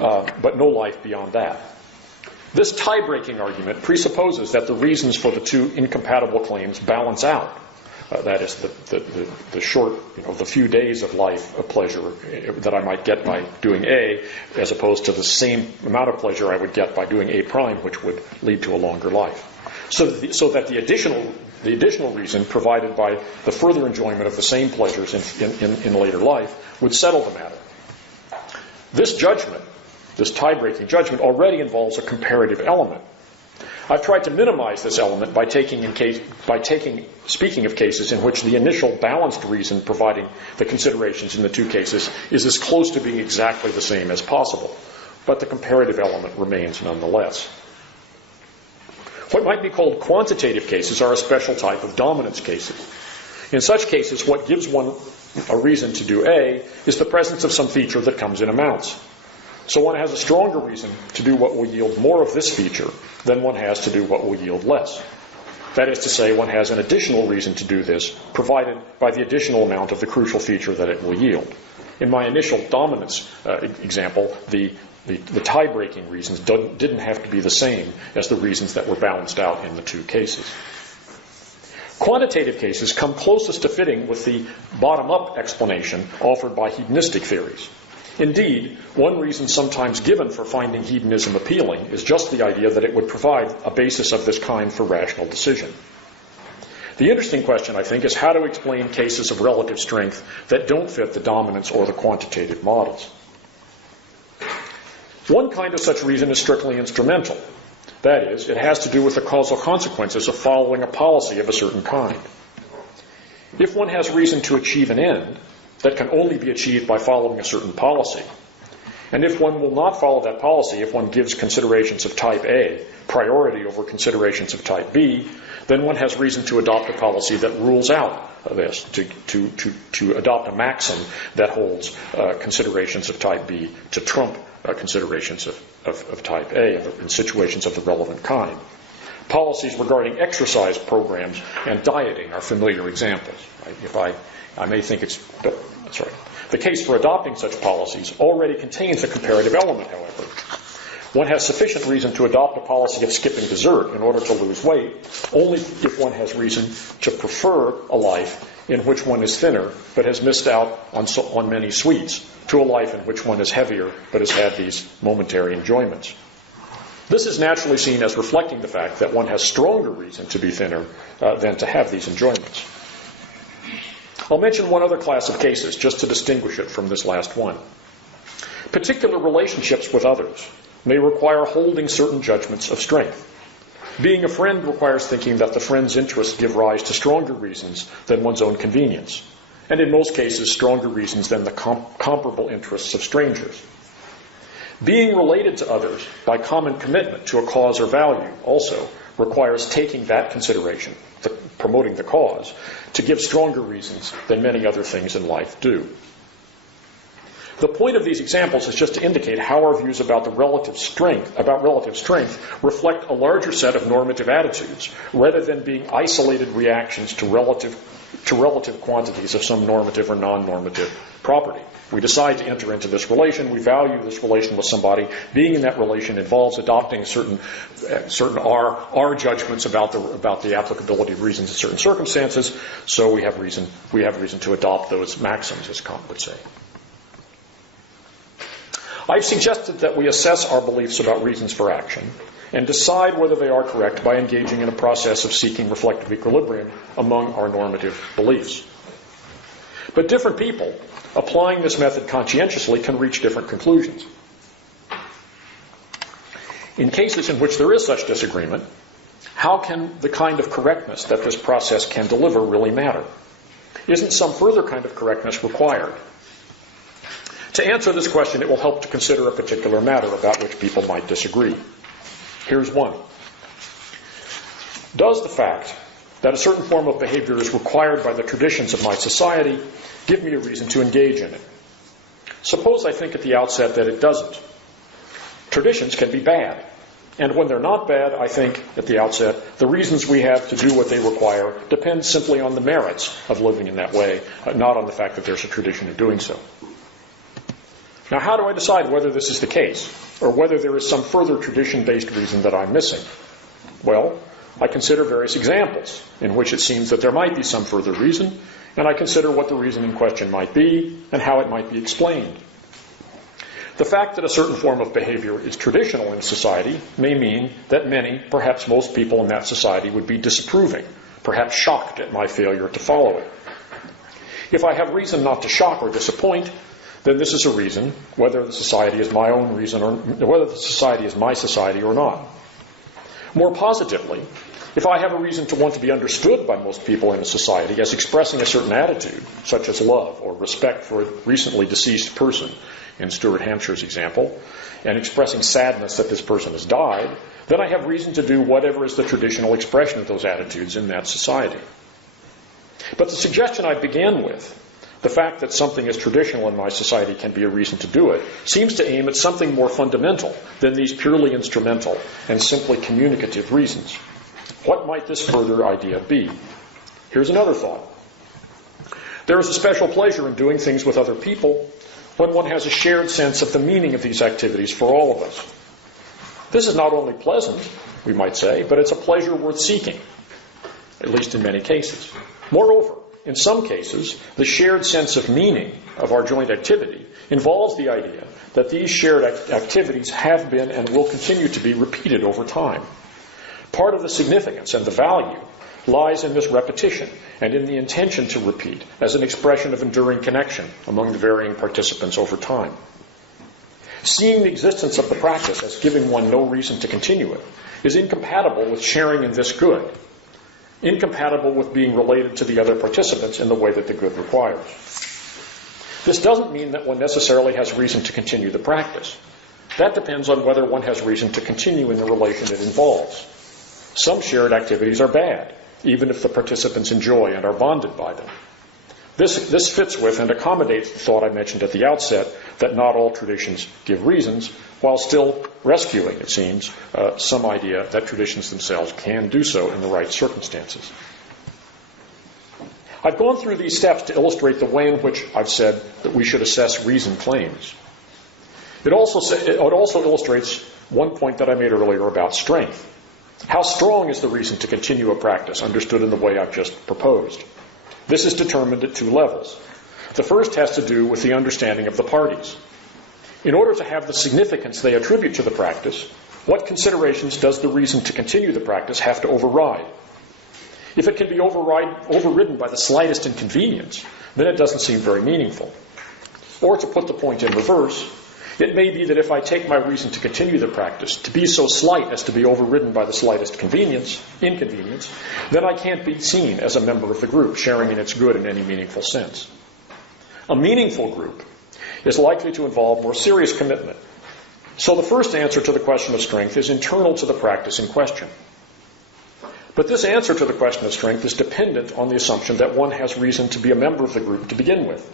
but no life beyond that. This tie-breaking argument presupposes that the reasons for the two incompatible claims balance out. That is, the short, the few days of life of pleasure that I might get by doing A, as opposed to the same amount of pleasure I would get by doing A prime, which would lead to a longer life. So that the additional reason provided by the further enjoyment of the same pleasures in later life would settle the matter. This judgment, this tie-breaking judgment, already involves a comparative element. I've tried to minimize this element by speaking of cases in which the initial balanced reason providing the considerations in the two cases is as close to being exactly the same as possible, but the comparative element remains nonetheless. What might be called quantitative cases are a special type of dominance cases. In such cases, what gives one a reason to do A is the presence of some feature that comes in amounts. So one has a stronger reason to do what will yield more of this feature than one has to do what will yield less. That is to say, one has an additional reason to do this, provided by the additional amount of the crucial feature that it will yield. In my initial dominance example, the tie-breaking reasons didn't have to be the same as the reasons that were balanced out in the two cases. Quantitative cases come closest to fitting with the bottom-up explanation offered by hedonistic theories. Indeed, one reason sometimes given for finding hedonism appealing is just the idea that it would provide a basis of this kind for rational decision. The interesting question, I think, is how to explain cases of relative strength that don't fit the dominance or the quantitative models. One kind of such reason is strictly instrumental. That is, it has to do with the causal consequences of following a policy of a certain kind. If one has reason to achieve an end that can only be achieved by following a certain policy, and if one will not follow that policy, if one gives considerations of type A priority over considerations of type B, then one has reason to adopt a policy that rules out this, to adopt a maxim that holds considerations of type B to trump considerations of type A in situations of the relevant kind. Policies regarding exercise programs and dieting are familiar examples. Right? I may think the case for adopting such policies already contains a comparative element, however. One has sufficient reason to adopt a policy of skipping dessert in order to lose weight, only if one has reason to prefer a life in which one is thinner but has missed out on many sweets, to a life in which one is heavier but has had these momentary enjoyments. This is naturally seen as reflecting the fact that one has stronger reason to be thinner than to have these enjoyments. I'll mention one other class of cases just to distinguish it from this last one. Particular relationships with others may require holding certain judgments of strength. Being a friend requires thinking that the friend's interests give rise to stronger reasons than one's own convenience, and in most cases stronger reasons than the comparable interests of strangers. Being related to others by common commitment to a cause or value also requires taking that consideration, promoting the cause, to give stronger reasons than many other things in life do. The point of these examples is just to indicate how our views about relative strength reflect a larger set of normative attitudes, rather than being isolated reactions to relative quantities of some normative or non-normative property. We decide to enter into this relation. We value this relation with somebody. Being in that relation involves adopting certain our judgments about the applicability of reasons in certain circumstances. So we have reason to adopt those maxims, as Kant would say. I've suggested that we assess our beliefs about reasons for action and decide whether they are correct by engaging in a process of seeking reflective equilibrium among our normative beliefs. But different people, applying this method conscientiously, can reach different conclusions. In cases in which there is such disagreement, how can the kind of correctness that this process can deliver really matter? Isn't some further kind of correctness required? To answer this question, it will help to consider a particular matter about which people might disagree. Here's one. Does the fact that a certain form of behavior is required by the traditions of my society give me a reason to engage in it? Suppose I think at the outset that it doesn't. Traditions can be bad. And when they're not bad, I think at the outset, the reasons we have to do what they require depend simply on the merits of living in that way, not on the fact that there's a tradition of doing so. Now, how do I decide whether this is the case, or whether there is some further tradition-based reason that I'm missing? Well, I consider various examples in which it seems that there might be some further reason, and I consider what the reason in question might be and how it might be explained. The fact that a certain form of behavior is traditional in a society may mean that many, perhaps most people in that society would be disapproving, perhaps shocked at my failure to follow it. If I have reason not to shock or disappoint, then this is a reason, whether the society is my own reason or whether the society is my society or not. More positively, if I have a reason to want to be understood by most people in a society as expressing a certain attitude, such as love or respect for a recently deceased person, in Stuart Hampshire's example, and expressing sadness that this person has died, then I have reason to do whatever is the traditional expression of those attitudes in that society. But the suggestion I began with, the fact that something is traditional in my society can be a reason to do it, seems to aim at something more fundamental than these purely instrumental and simply communicative reasons. What might this further idea be? Here's another thought. There is a special pleasure in doing things with other people when one has a shared sense of the meaning of these activities for all of us. This is not only pleasant, we might say, but it's a pleasure worth seeking, at least in many cases. Moreover, in some cases, the shared sense of meaning of our joint activity involves the idea that these shared activities have been and will continue to be repeated over time. Part of the significance and the value lies in this repetition and in the intention to repeat as an expression of enduring connection among the varying participants over time. Seeing the existence of the practice as giving one no reason to continue it is incompatible with sharing in this good, incompatible with being related to the other participants in the way that the good requires. This doesn't mean that one necessarily has reason to continue the practice. That depends on whether one has reason to continue in the relation it involves. Some shared activities are bad, even if the participants enjoy and are bonded by them. This fits with and accommodates the thought I mentioned at the outset that not all traditions give reasons, while still rescuing, it seems, some idea that traditions themselves can do so in the right circumstances. I've gone through these steps to illustrate the way in which I've said that we should assess reason claims. It also illustrates one point that I made earlier about strength. How strong is the reason to continue a practice understood in the way I've just proposed? This is determined at two levels. The first has to do with the understanding of the parties. In order to have the significance they attribute to the practice, what considerations does the reason to continue the practice have to override? If it can be overridden by the slightest inconvenience, then it doesn't seem very meaningful. Or to put the point in reverse, it may be that if I take my reason to continue the practice to be so slight as to be overridden by the slightest inconvenience, then I can't be seen as a member of the group sharing in its good in any meaningful sense. A meaningful group is likely to involve more serious commitment. So the first answer to the question of strength is internal to the practice in question. But this answer to the question of strength is dependent on the assumption that one has reason to be a member of the group to begin with.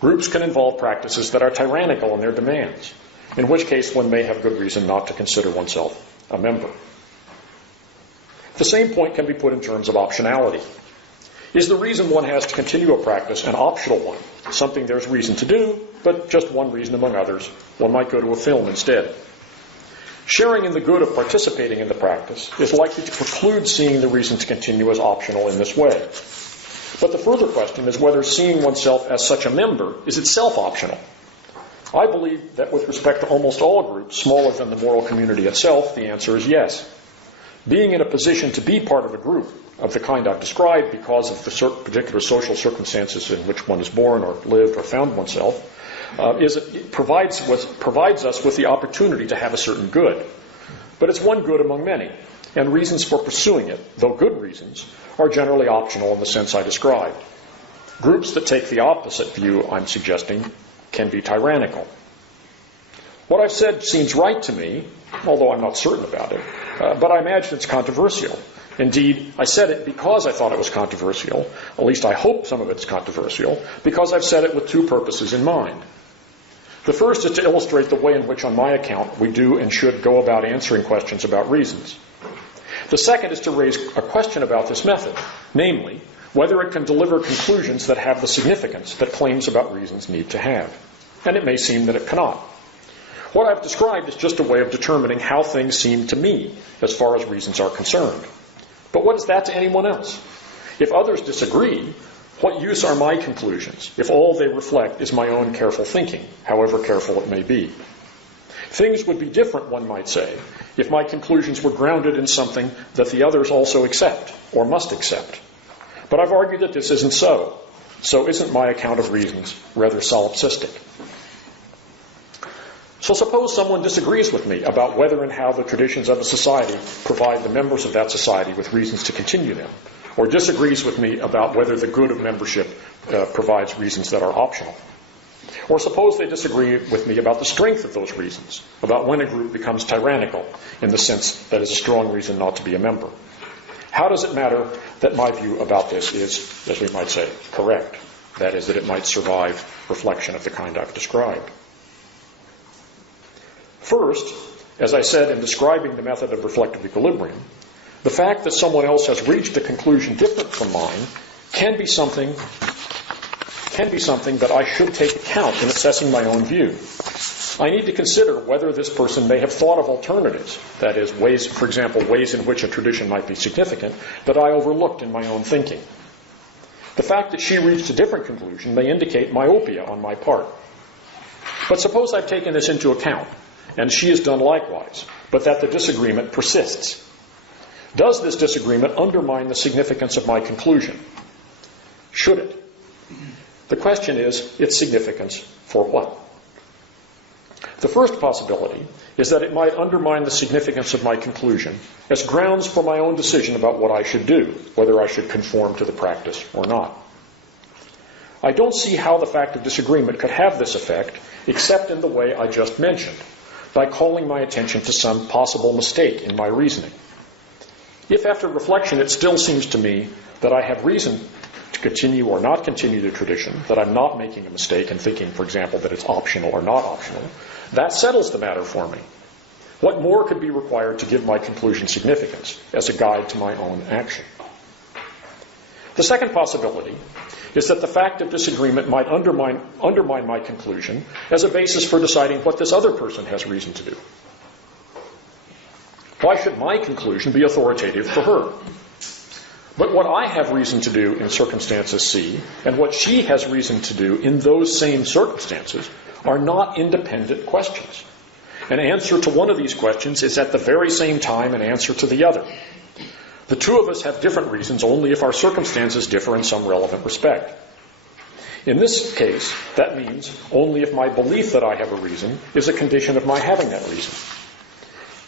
Groups can involve practices that are tyrannical in their demands, in which case one may have good reason not to consider oneself a member. The same point can be put in terms of optionality. Is the reason one has to continue a practice an optional one, something there's reason to do, but just one reason among others? One might go to a film instead. Sharing in the good of participating in the practice is likely to preclude seeing the reason to continue as optional in this way. But the further question is whether seeing oneself as such a member is itself optional. I believe that with respect to almost all groups smaller than the moral community itself, the answer is yes. Being in a position to be part of a group of the kind I've described because of the particular social circumstances in which one is born or lived or found oneself provides us with the opportunity to have a certain good. But it's one good among many, and reasons for pursuing it, though good reasons, are generally optional in the sense I described. Groups that take the opposite view I'm suggesting can be tyrannical. What I've said seems right to me, although I'm not certain about it, but I imagine it's controversial. Indeed, I said it because I thought it was controversial, at least I hope some of it's controversial, because I've said it with two purposes in mind. The first is to illustrate the way in which, on my account, we do and should go about answering questions about reasons. The second is to raise a question about this method, namely, whether it can deliver conclusions that have the significance that claims about reasons need to have. and it may seem that it cannot. What I've described is just a way of determining how things seem to me as far as reasons are concerned. But what is that to anyone else? If others disagree, what use are my conclusions if all they reflect is my own careful thinking, however careful it may be? Things would be different, one might say, if my conclusions were grounded in something that the others also accept or must accept. But I've argued that this isn't so. So isn't my account of reasons rather solipsistic? So suppose someone disagrees with me about whether and how the traditions of a society provide the members of that society with reasons to continue them, or disagrees with me about whether the good of membership provides reasons that are optional. Or suppose they disagree with me about the strength of those reasons, about when a group becomes tyrannical, in the sense that is a strong reason not to be a member. How does it matter that my view about this is, as we might say, correct? That is, that it might survive reflection of the kind I've described. First, as I said in describing the method of reflective equilibrium, the fact that someone else has reached a conclusion different from mine can be something that I should take account in assessing my own view. I need to consider whether this person may have thought of alternatives, that is, ways, for example, ways in which a tradition might be significant that I overlooked in my own thinking. The fact that she reached a different conclusion may indicate myopia on my part. But suppose I've taken this into account, and she has done likewise, but that the disagreement persists. Does this disagreement undermine the significance of my conclusion? Should it? The question is, its significance for what? The first possibility is that it might undermine the significance of my conclusion as grounds for my own decision about what I should do, whether I should conform to the practice or not. I don't see how the fact of disagreement could have this effect except in the way I just mentioned, by calling my attention to some possible mistake in my reasoning. If after reflection it still seems to me that I have reason to continue or not continue the tradition, that I'm not making a mistake in thinking, for example, that it's optional or not optional, that settles the matter for me. What more could be required to give my conclusion significance as a guide to my own action? The second possibility is that the fact of disagreement might undermine my conclusion as a basis for deciding what this other person has reason to do. Why should my conclusion be authoritative for her? But what I have reason to do in circumstances C, and what she has reason to do in those same circumstances, are not independent questions. An answer to one of these questions is at the very same time an answer to the other. The two of us have different reasons only if our circumstances differ in some relevant respect. In this case, that means only if my belief that I have a reason is a condition of my having that reason.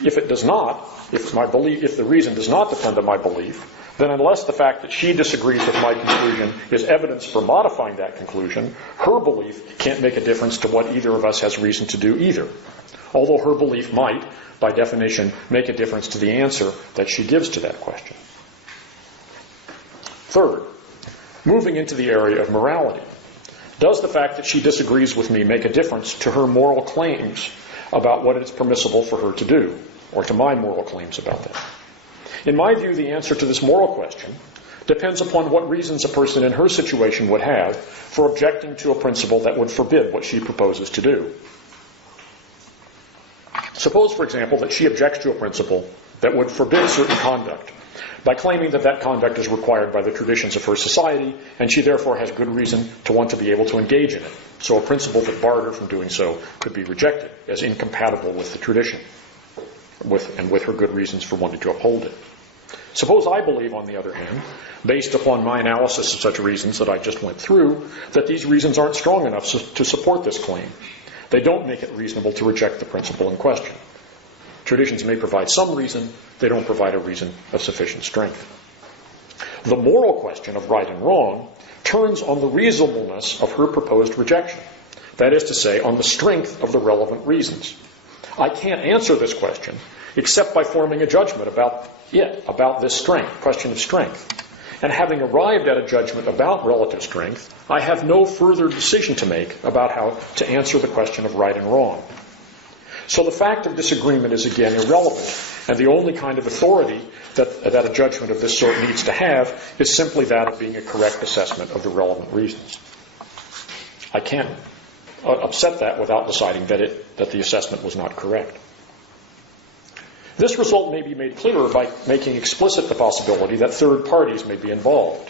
If it does not, if the reason does not depend on my belief, then unless the fact that she disagrees with my conclusion is evidence for modifying that conclusion, her belief can't make a difference to what either of us has reason to do either. Although her belief might, by definition, make a difference to the answer that she gives to that question. Third, moving into the area of morality. Does the fact that she disagrees with me make a difference to her moral claims about what it's permissible for her to do, or to my moral claims about that? In my view, the answer to this moral question depends upon what reasons a person in her situation would have for objecting to a principle that would forbid what she proposes to do. Suppose, for example, that she objects to a principle that would forbid certain conduct by claiming that that conduct is required by the traditions of her society, and she therefore has good reason to want to be able to engage in it. So a principle that barred her from doing so could be rejected as incompatible with the tradition, and with her good reasons for wanting to uphold it. Suppose I believe, on the other hand, based upon my analysis of such reasons that I just went through, that these reasons aren't strong enough to support this claim. They don't make it reasonable to reject the principle in question. Traditions may provide some reason, they don't provide a reason of sufficient strength. The moral question of right and wrong turns on the reasonableness of her proposed rejection. That is to say, on the strength of the relevant reasons. I can't answer this question except by forming a judgment about this strength, question of strength. And having arrived at a judgment about relative strength, I have no further decision to make about how to answer the question of right and wrong. So the fact of disagreement is again irrelevant, and the only kind of authority that a judgment of this sort needs to have is simply that of being a correct assessment of the relevant reasons. I can't upset that without deciding that the assessment was not correct. This result may be made clearer by making explicit the possibility that third parties may be involved.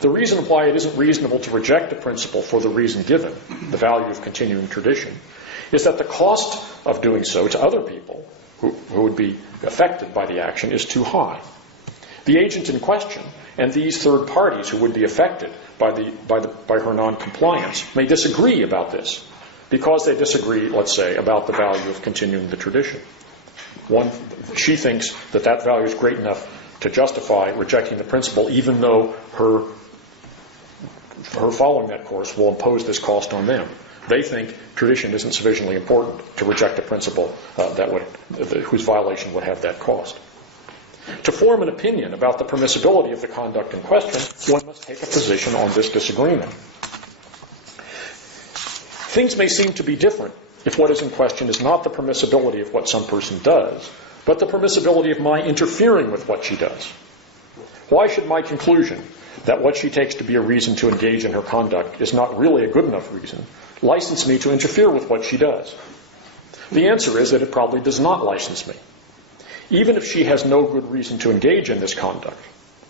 The reason why it isn't reasonable to reject a principle for the reason given, the value of continuing tradition, is that the cost of doing so to other people who would be affected by the action is too high. The agent in question and these third parties who would be affected by her non-compliance may disagree about this because they disagree, let's say, about the value of continuing the tradition. She thinks that value is great enough to justify rejecting the principle, even though her following that course will impose this cost on them. They think tradition isn't sufficiently important to reject a principle whose violation would have that cost. To form an opinion about the permissibility of the conduct in question, one must take a position on this disagreement. Things may seem to be different if what is in question is not the permissibility of what some person does, but the permissibility of my interfering with what she does. Why should my conclusion that what she takes to be a reason to engage in her conduct is not really a good enough reason license me to interfere with what she does? The answer is that it probably does not license me. Even if she has no good reason to engage in this conduct,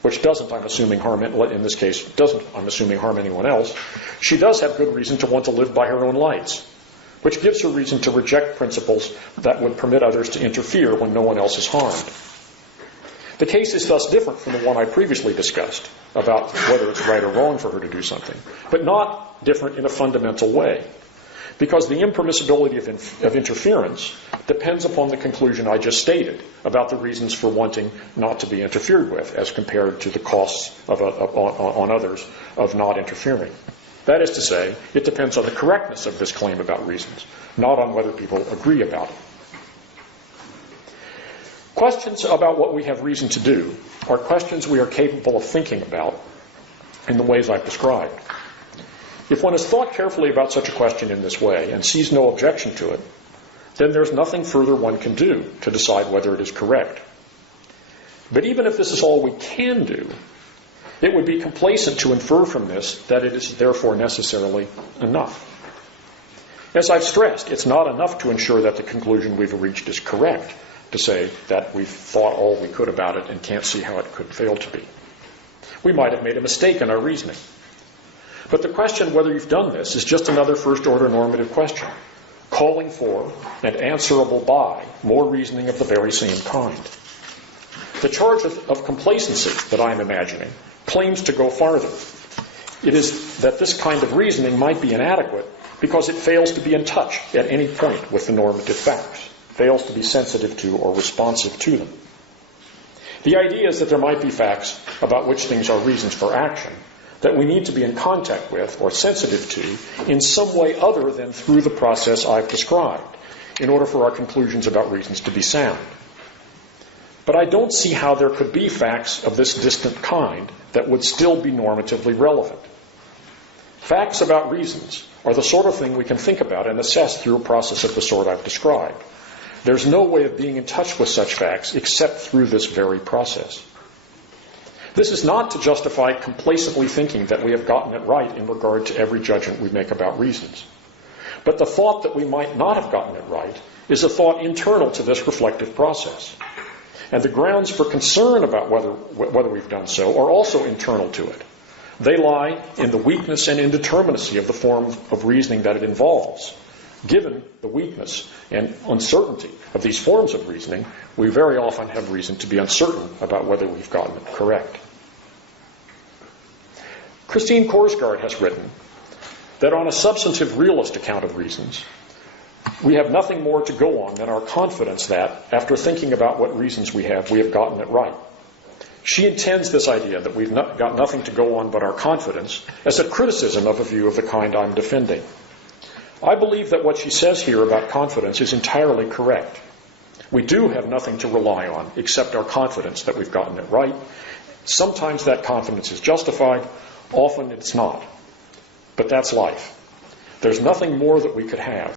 which doesn't, I'm assuming, in this case, I'm assuming, harm anyone else, she does have good reason to want to live by her own lights, which gives her reason to reject principles that would permit others to interfere when no one else is harmed. The case is thus different from the one I previously discussed about whether it's right or wrong for her to do something, but not different in a fundamental way, because the impermissibility of interference depends upon the conclusion I just stated about the reasons for wanting not to be interfered with as compared to the costs on others of not interfering. That is to say, it depends on the correctness of this claim about reasons, not on whether people agree about it. Questions about what we have reason to do are questions we are capable of thinking about in the ways I've described. If one has thought carefully about such a question in this way and sees no objection to it, then there's nothing further one can do to decide whether it is correct. But even if this is all we can do, it would be complacent to infer from this that it is therefore necessarily enough. As I've stressed, it's not enough to ensure that the conclusion we've reached is correct, to say that we've thought all we could about it and can't see how it could fail to be. We might have made a mistake in our reasoning. But the question whether you've done this is just another first-order normative question, calling for and answerable by more reasoning of the very same kind. The charge of complacency that I'm imagining claims to go farther. It is that this kind of reasoning might be inadequate because it fails to be in touch at any point with the normative facts, fails to be sensitive to or responsive to them. The idea is that there might be facts about which things are reasons for action that we need to be in contact with or sensitive to in some way other than through the process I've described in order for our conclusions about reasons to be sound. But I don't see how there could be facts of this distant kind that would still be normatively relevant. Facts about reasons are the sort of thing we can think about and assess through a process of the sort I've described. There's no way of being in touch with such facts except through this very process. This is not to justify complacently thinking that we have gotten it right in regard to every judgment we make about reasons. But the thought that we might not have gotten it right is a thought internal to this reflective process. And the grounds for concern about whether we've done so are also internal to it. They lie in the weakness and indeterminacy of the form of reasoning that it involves. Given the weakness and uncertainty of these forms of reasoning, we very often have reason to be uncertain about whether we've gotten it correct. Christine Korsgaard has written that on a substantive realist account of reasons, we have nothing more to go on than our confidence that, after thinking about what reasons we have gotten it right. She intends this idea that we've got nothing to go on but our confidence as a criticism of a view of the kind I'm defending. I believe that what she says here about confidence is entirely correct. We do have nothing to rely on except our confidence that we've gotten it right. Sometimes that confidence is justified, often it's not. But that's life. There's nothing more that we could have